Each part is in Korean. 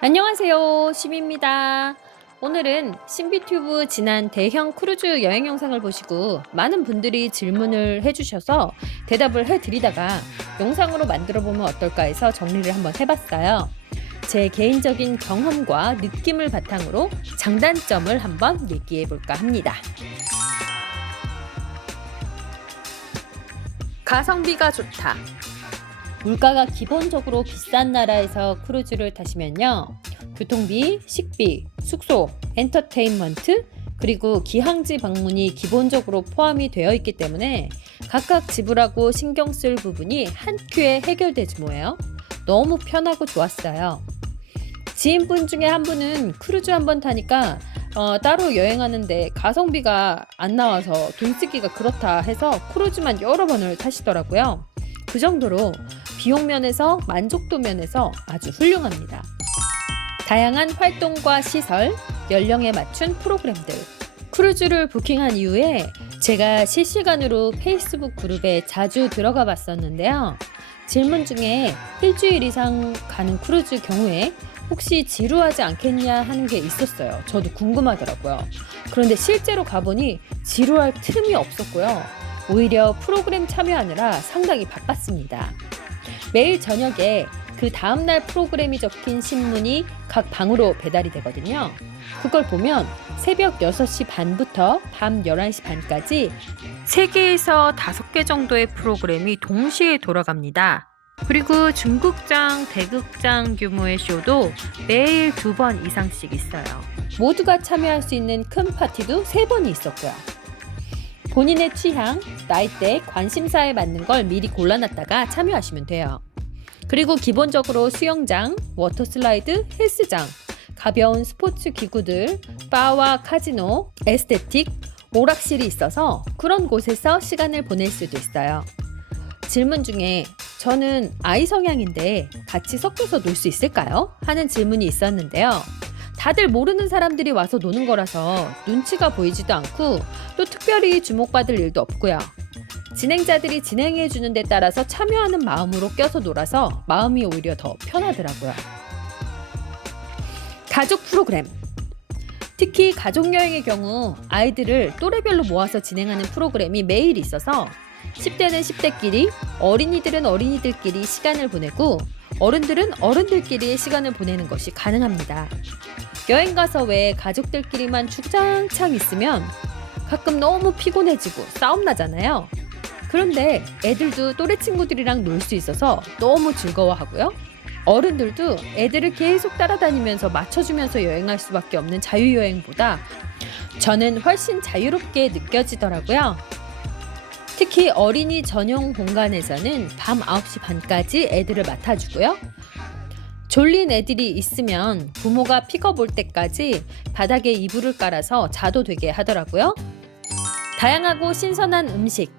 안녕하세요. 심입니다. 오늘은 신비튜브 지난 대형 크루즈 여행 영상을 보시고 많은 분들이 질문을 해주셔서 대답을 해드리다가 영상으로 만들어 보면 어떨까 해서 정리를 한번 해봤어요. 제 개인적인 경험과 느낌을 바탕으로 장단점을 한번 얘기해 볼까 합니다. 가성비가 좋다. 물가가 기본적으로 비싼 나라에서 크루즈를 타시면요. 교통비, 식비, 숙소, 엔터테인먼트, 그리고 기항지 방문이 기본적으로 포함이 되어 있기 때문에 각각 지불하고 신경 쓸 부분이 한 큐에 해결되지 뭐예요. 너무 편하고 좋았어요. 지인분 중에 한 분은 크루즈 한번 타니까 따로 여행하는데 가성비가 안 나와서 돈 쓰기가 그렇다 해서 크루즈만 여러 번을 타시더라고요. 그 정도로 비용 면에서 만족도 면에서 아주 훌륭합니다. 다양한 활동과 시설, 연령에 맞춘 프로그램들. 크루즈를 부킹한 이후에 제가 실시간으로 페이스북 그룹에 자주 들어가 봤었는데요. 질문 중에 일주일 이상 가는 크루즈 경우에 혹시 지루하지 않겠냐 하는 게 있었어요. 저도 궁금하더라고요. 그런데 실제로 가보니 지루할 틈이 없었고요. 오히려 프로그램 참여하느라 상당히 바빴습니다. 매일 저녁에 그 다음날 프로그램이 적힌 신문이 각 방으로 배달이 되거든요. 그걸 보면 새벽 6시 반부터 밤 11시 반까지 3개에서 5개 정도의 프로그램이 동시에 돌아갑니다. 그리고 중극장, 대극장 규모의 쇼도 매일 2번 이상씩 있어요. 모두가 참여할 수 있는 큰 파티도 3번이 있었고요. 본인의 취향, 나이대, 관심사에 맞는 걸 미리 골라놨다가 참여하시면 돼요. 그리고 기본적으로 수영장, 워터슬라이드, 헬스장, 가벼운 스포츠 기구들, 바와 카지노, 에스테틱, 오락실이 있어서 그런 곳에서 시간을 보낼 수도 있어요. 질문 중에 저는 아이 성향인데 같이 섞여서 놀 수 있을까요? 하는 질문이 있었는데요. 다들 모르는 사람들이 와서 노는 거라서 눈치가 보이지도 않고 또 특별히 주목받을 일도 없고요. 진행자들이 진행해 주는 데 따라서 참여하는 마음으로 껴서 놀아서 마음이 오히려 더 편하더라고요. 가족 프로그램. 특히 가족여행의 경우 아이들을 또래별로 모아서 진행하는 프로그램이 매일 있어서 10대는 10대끼리, 어린이들은 어린이들끼리 시간을 보내고 어른들은 어른들끼리의 시간을 보내는 것이 가능합니다. 여행 가서 왜 가족들끼리만 주장창 있으면 가끔 너무 피곤해지고 싸움 나잖아요. 그런데 애들도 또래 친구들이랑 놀 수 있어서 너무 즐거워하고요. 어른들도 애들을 계속 따라다니면서 맞춰주면서 여행할 수밖에 없는 자유여행보다 저는 훨씬 자유롭게 느껴지더라고요. 특히 어린이 전용 공간에서는 밤 9시 반까지 애들을 맡아주고요. 졸린 애들이 있으면 부모가 픽업 올 때까지 바닥에 이불을 깔아서 자도 되게 하더라고요. 다양하고 신선한 음식.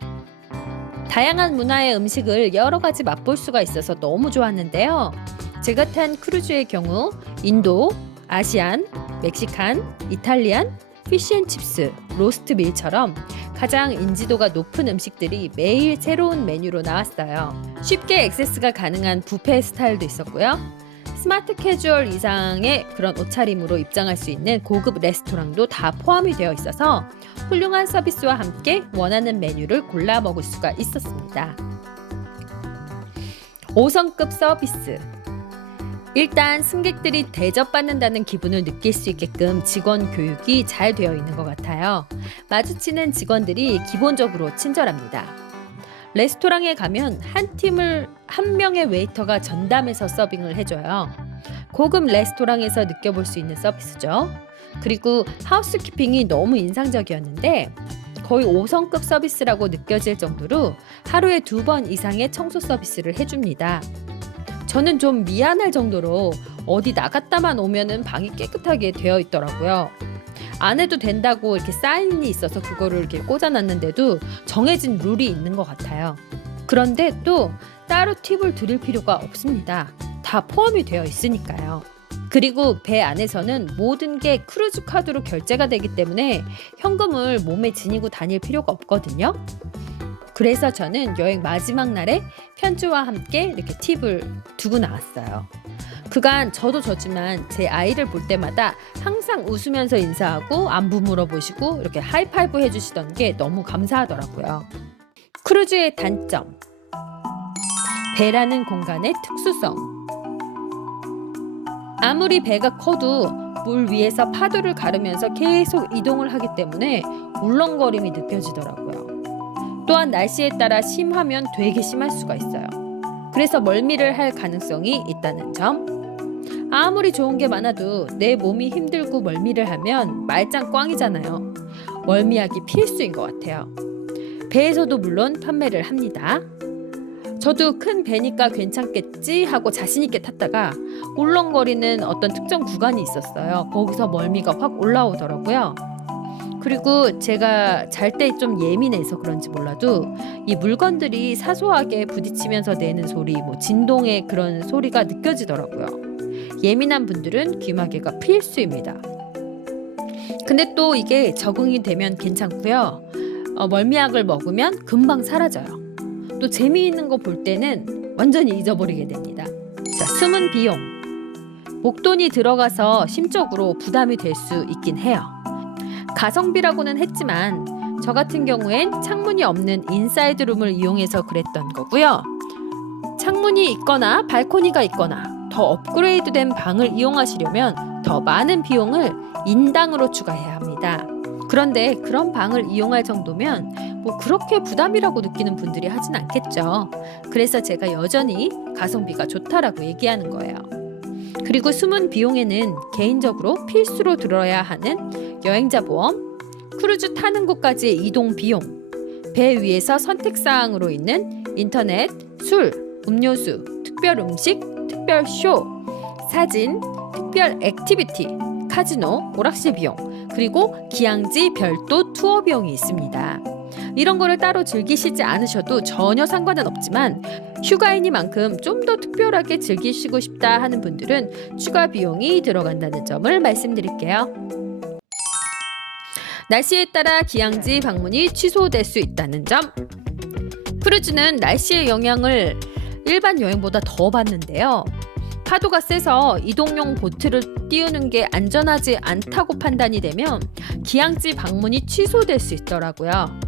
다양한 문화의 음식을 여러 가지 맛볼 수가 있어서 너무 좋았는데요. 제가 탄 크루즈의 경우 인도, 아시안, 멕시칸, 이탈리안, 피쉬앤칩스, 로스트 밀처럼 가장 인지도가 높은 음식들이 매일 새로운 메뉴로 나왔어요. 쉽게 액세스가 가능한 뷔페 스타일도 있었고요. 스마트 캐주얼 이상의 그런 옷차림으로 입장할 수 있는 고급 레스토랑도 다 포함이 되어 있어서 훌륭한 서비스와 함께 원하는 메뉴를 골라 먹을 수가 있었습니다. 5성급 서비스. 일단 승객들이 대접받는다는 기분을 느낄 수 있게끔 직원 교육이 잘 되어 있는 것 같아요. 마주치는 직원들이 기본적으로 친절합니다. 레스토랑에 가면 한 팀을 한 명의 웨이터가 전담해서 서빙을 해줘요. 고급 레스토랑에서 느껴볼 수 있는 서비스죠. 그리고 하우스키핑이 너무 인상적이었는데 거의 5성급 서비스라고 느껴질 정도로 하루에 2번 이상의 청소 서비스를 해줍니다. 저는 좀 미안할 정도로 어디 나갔다만 오면은 방이 깨끗하게 되어 있더라고요. 안 해도 된다고 이렇게 사인이 있어서 그거를 이렇게 꽂아놨는데도 정해진 룰이 있는 것 같아요. 그런데 또 따로 팁을 드릴 필요가 없습니다. 다 포함이 되어 있으니까요. 그리고 배 안에서는 모든 게 크루즈 카드로 결제가 되기 때문에 현금을 몸에 지니고 다닐 필요가 없거든요. 그래서 저는 여행 마지막 날에 편지와 함께 이렇게 팁을 두고 나왔어요. 그간 저도 저지만 제 아이를 볼 때마다 항상 웃으면서 인사하고 안부 물어보시고 이렇게 하이파이브 해주시던 게 너무 감사하더라고요. 크루즈의 단점, 배라는 공간의 특수성. 아무리 배가 커도 물 위에서 파도를 가르면서 계속 이동을 하기 때문에 울렁거림이 느껴지더라고요. 또한 날씨에 따라 심하면 되게 심할 수가 있어요. 그래서 멀미를 할 가능성이 있다는 점. 아무리 좋은 게 많아도 내 몸이 힘들고 멀미를 하면 말짱 꽝이잖아요. 멀미약이 필수인 것 같아요. 배에서도 물론 판매를 합니다. 저도 큰 배니까 괜찮겠지 하고 자신있게 탔다가 울렁거리는 어떤 특정 구간이 있었어요. 거기서 멀미가 확 올라오더라고요. 그리고 제가 잘 때 좀 예민해서 그런지 몰라도 이 물건들이 사소하게 부딪히면서 내는 소리, 진동의 그런 소리가 느껴지더라고요. 예민한 분들은 귀마개가 필수입니다. 근데 또 이게 적응이 되면 괜찮고요. 멀미약을 먹으면 금방 사라져요. 또 재미있는 거 볼 때는 완전히 잊어버리게 됩니다. 자, 숨은 비용. 목돈이 들어가서 심적으로 부담이 될 수 있긴 해요. 가성비라고는 했지만 저 같은 경우엔 창문이 없는 인사이드 룸을 이용해서 그랬던 거고요. 창문이 있거나 발코니가 있거나 더 업그레이드된 방을 이용하시려면 더 많은 비용을 인당으로 추가해야 합니다. 그런데 그런 방을 이용할 정도면 그렇게 부담이라고 느끼는 분들이 하진 않겠죠. 그래서 제가 여전히 가성비가 좋다라고 얘기하는 거예요. 그리고 숨은 비용에는 개인적으로 필수로 들어야 하는 여행자 보험, 크루즈 타는 곳까지의 이동 비용, 배 위에서 선택사항으로 있는 인터넷, 술, 음료수, 특별 음식, 특별 쇼, 사진, 특별 액티비티, 카지노, 오락실 비용, 그리고 기항지 별도 투어 비용이 있습니다. 이런 거를 따로 즐기시지 않으셔도 전혀 상관은 없지만 휴가이니만큼 좀 더 특별하게 즐기시고 싶다 하는 분들은 추가 비용이 들어간다는 점을 말씀드릴게요. 날씨에 따라 기항지 방문이 취소될 수 있다는 점. 크루즈는 날씨의 영향을 일반 여행보다 더 받는데요. 파도가 세서 이동용 보트를 띄우는 게 안전하지 않다고 판단이 되면 기항지 방문이 취소될 수 있더라고요.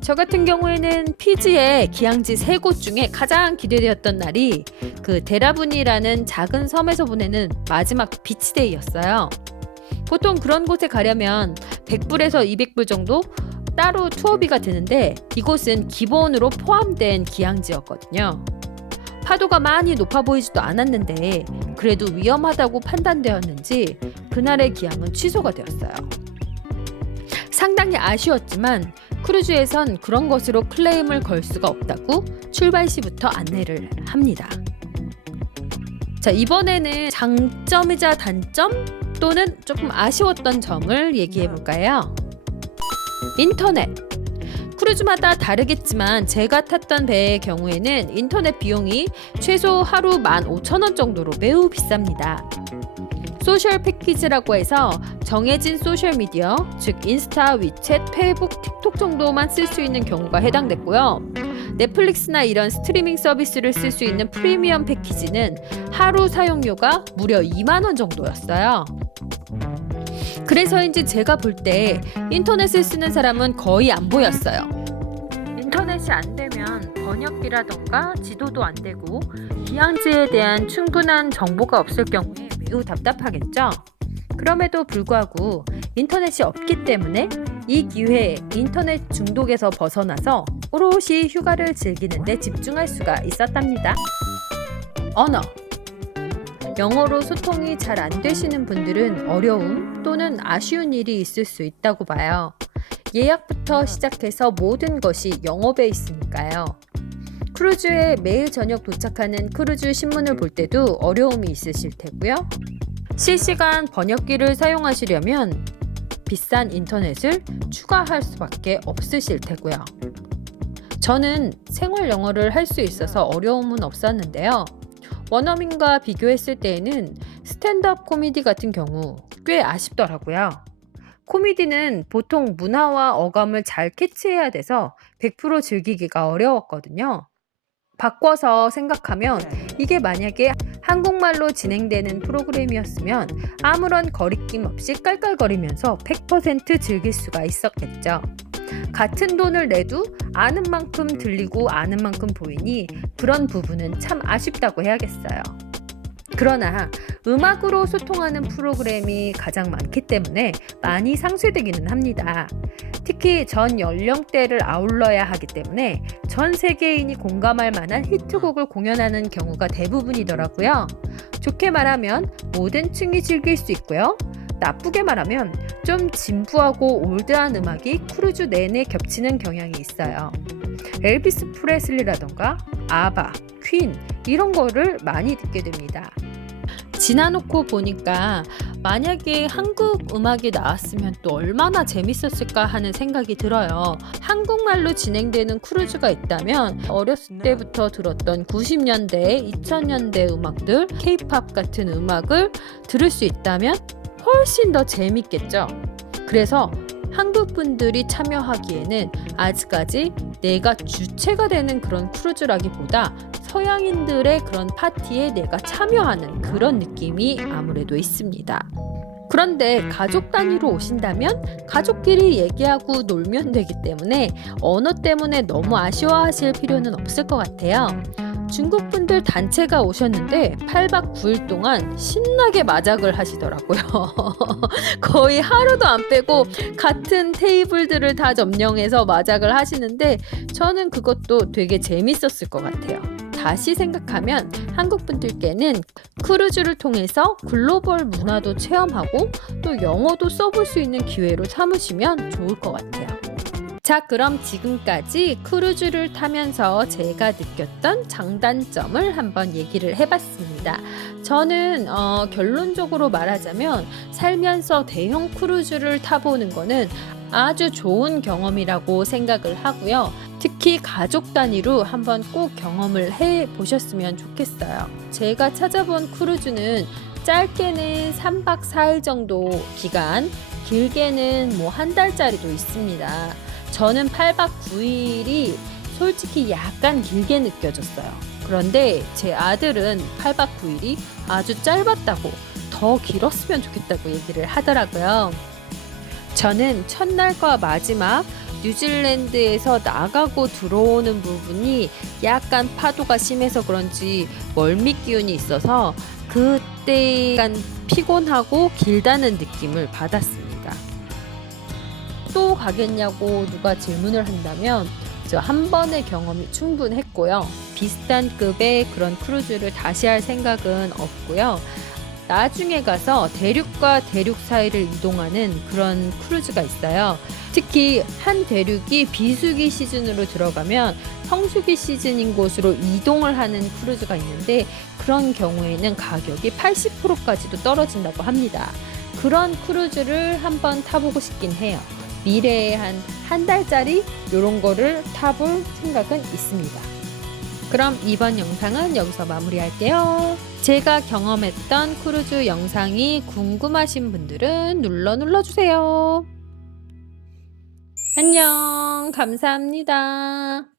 저 같은 경우에는 피지의 기항지 3곳 중에 가장 기대되었던 날이 그 데라분이라는 작은 섬에서 보내는 마지막 비치데이였어요. 보통 그런 곳에 가려면 100불에서 200불 정도 따로 투어비가 드는데 이곳은 기본으로 포함된 기항지였거든요. 파도가 많이 높아 보이지도 않았는데 그래도 위험하다고 판단되었는지 그날의 기항은 취소가 되었어요. 상당히 아쉬웠지만 크루즈에선 그런 것으로 클레임을 걸 수가 없다고 출발 시부터 안내를 합니다. 자, 이번에는 장점이자 단점 또는 조금 아쉬웠던 점을 얘기해 볼까요? 인터넷. 크루즈마다 다르겠지만 제가 탔던 배의 경우에는 인터넷 비용이 최소 하루 15,000원 정도로 매우 비쌉니다. 소셜 패키지라고 해서 정해진 소셜미디어, 즉 인스타, 위챗, 페이북, 틱톡 정도만 쓸 수 있는 경우가 해당됐고요. 넷플릭스나 이런 스트리밍 서비스를 쓸 수 있는 프리미엄 패키지는 하루 사용료가 무려 2만원 정도였어요. 그래서인지 제가 볼 때 인터넷을 쓰는 사람은 거의 안 보였어요. 인터넷이 안 되면 번역기라던가 지도도 안 되고 기항지에 대한 충분한 정보가 없을 경우에 매우 답답하겠죠. 그럼에도 불구하고 인터넷이 없기 때문에 이 기회에 인터넷 중독에서 벗어나서 오롯이 휴가를 즐기는 데 집중할 수가 있었답니다. 언어. 영어로 소통이 잘 안 되시는 분들은 어려움 또는 아쉬운 일이 있을 수 있다고 봐요. 예약부터 시작해서 모든 것이 영어 베이스니까요. 크루즈에 매일 저녁 도착하는 크루즈 신문을 볼 때도 어려움이 있으실 테고요. 실시간 번역기를 사용하시려면 비싼 인터넷을 추가할 수밖에 없으실 테고요. 저는 생활 영어를 할 수 있어서 어려움은 없었는데요. 원어민과 비교했을 때에는 스탠드업 코미디 같은 경우 꽤 아쉽더라고요. 코미디는 보통 문화와 어감을 잘 캐치해야 돼서 100% 즐기기가 어려웠거든요. 바꿔서 생각하면 이게 만약에 한국말로 진행되는 프로그램이었으면 아무런 거리낌 없이 깔깔거리면서 100% 즐길 수가 있었겠죠. 같은 돈을 내도 아는 만큼 들리고 아는 만큼 보이니 그런 부분은 참 아쉽다고 해야겠어요. 그러나 음악으로 소통하는 프로그램이 가장 많기 때문에 많이 상쇄되기는 합니다. 특히 전 연령대를 아울러야 하기 때문에 전 세계인이 공감할 만한 히트곡을 공연하는 경우가 대부분이더라고요. 좋게 말하면 모든 층이 즐길 수 있고요. 나쁘게 말하면 좀 진부하고 올드한 음악이 크루즈 내내 겹치는 경향이 있어요. 엘비스 프레슬리라던가 아바, 퀸 이런 거를 많이 듣게 됩니다. 지나놓고 보니까 만약에 한국 음악이 나왔으면 또 얼마나 재밌었을까 하는 생각이 들어요. 한국말로 진행되는 크루즈가 있다면 어렸을 때부터 들었던 90년대, 2000년대 음악들, K-팝 같은 음악을 들을 수 있다면 훨씬 더 재밌겠죠. 그래서 한국 분들이 참여하기에는 아직까지 내가 주체가 되는 그런 크루즈라기보다 서양인들의 그런 파티에 내가 참여하는 그런 느낌이 아무래도 있습니다. 그런데 가족 단위로 오신다면 가족끼리 얘기하고 놀면 되기 때문에 언어 때문에 너무 아쉬워하실 필요는 없을 것 같아요. 중국 분들 단체가 오셨는데 8박 9일 동안 신나게 마작을 하시더라고요. 거의 하루도 안 빼고 같은 테이블들을 다 점령해서 마작을 하시는데 저는 그것도 되게 재밌었을 것 같아요. 다시 생각하면 한국 분들께는 크루즈를 통해서 글로벌 문화도 체험하고 또 영어도 써볼 수 있는 기회로 삼으시면 좋을 것 같아요. 자, 그럼 지금까지 크루즈를 타면서 제가 느꼈던 장단점을 한번 얘기를 해봤습니다. 저는 결론적으로 말하자면 살면서 대형 크루즈를 타보는 거는 아주 좋은 경험이라고 생각을 하고요. 특히 가족 단위로 한번 꼭 경험을 해보셨으면 좋겠어요. 제가 찾아본 크루즈는 짧게는 3박 4일 정도 기간, 길게는 뭐 한 달짜리도 있습니다. 저는 8박 9일이 솔직히 약간 길게 느껴졌어요. 그런데 제 아들은 8박 9일이 아주 짧았다고, 더 길었으면 좋겠다고 얘기를 하더라고요. 저는 첫날과 마지막 뉴질랜드에서 나가고 들어오는 부분이 약간 파도가 심해서 그런지 멀미 기운이 있어서 그때 약간 피곤하고 길다는 느낌을 받았습니다. 또 가겠냐고 누가 질문을 한다면 저 한 번의 경험이 충분했고요. 비슷한 급의 그런 크루즈를 다시 할 생각은 없고요. 나중에 가서 대륙과 대륙 사이를 이동하는 그런 크루즈가 있어요. 특히 한 대륙이 비수기 시즌으로 들어가면 성수기 시즌인 곳으로 이동을 하는 크루즈가 있는데 그런 경우에는 가격이 80%까지도 떨어진다고 합니다. 그런 크루즈를 한번 타보고 싶긴 해요. 미래에 한 달짜리 이런 거를 타볼 생각은 있습니다. 그럼 이번 영상은 여기서 마무리할게요. 제가 경험했던 크루즈 영상이 궁금하신 분들은 눌러주세요. 안녕, 감사합니다.